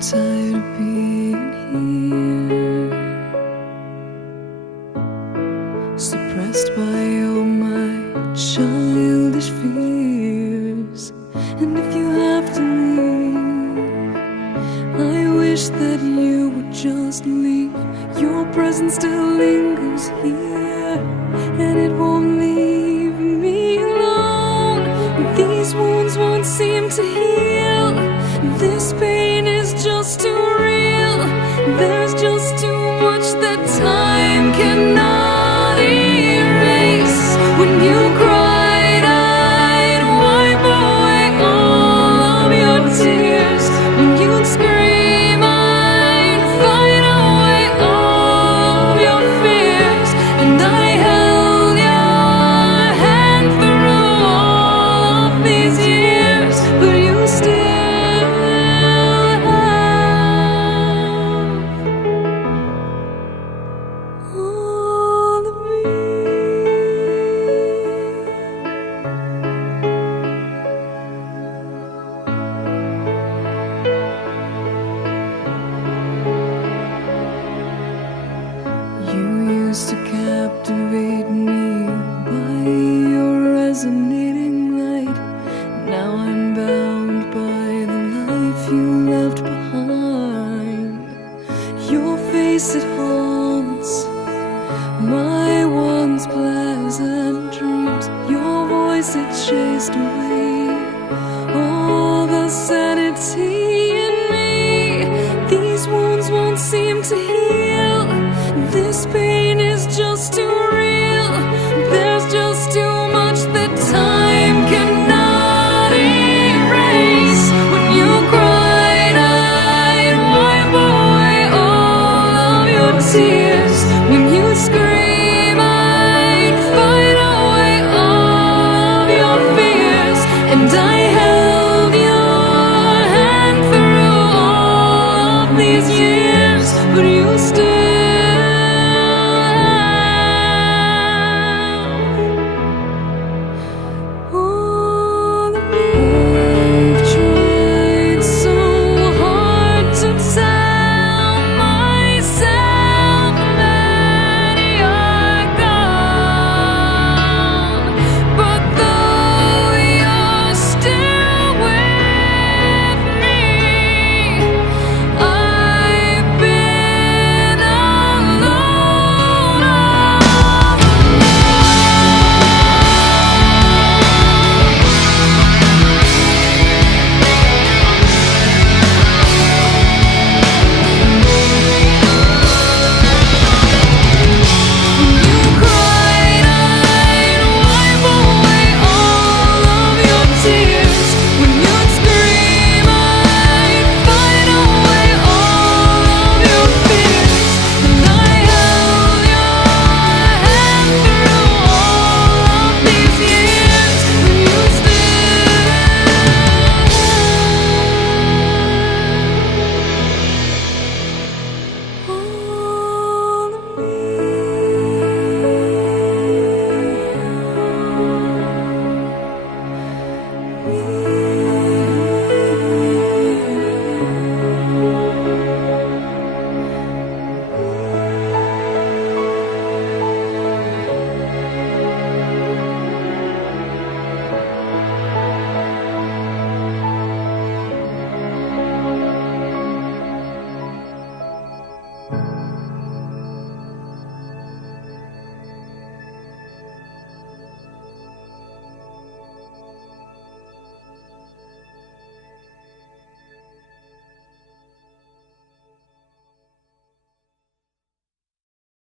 tired of being here, suppressed by all my childish fears. And if you have to leave, I wish that you would just leave. Your presence still lingers here, and it won't leave me alone. These wounds won't seem to heal. This pain is just too real. There's just too much that time cannot erase. When you cried, I'd wipe away all of your tears. When you'd scream, I'd fight away all of your fears. And I held your hand through all of these years, but you still all of me. You used to captivate me by your resonating light. Now I'm bound by the life you left behind. Your face, it haunts my once pleasant dreams. Your voice, it chased away all the sanity in me. These wounds won't seem to heal. This pain is just too real. There's just too much that time cannot erase. When you cried, I'd wipe away all of your tears. When you scream, I'd fight away all of your fears. And I held your hand through all of these years, but you still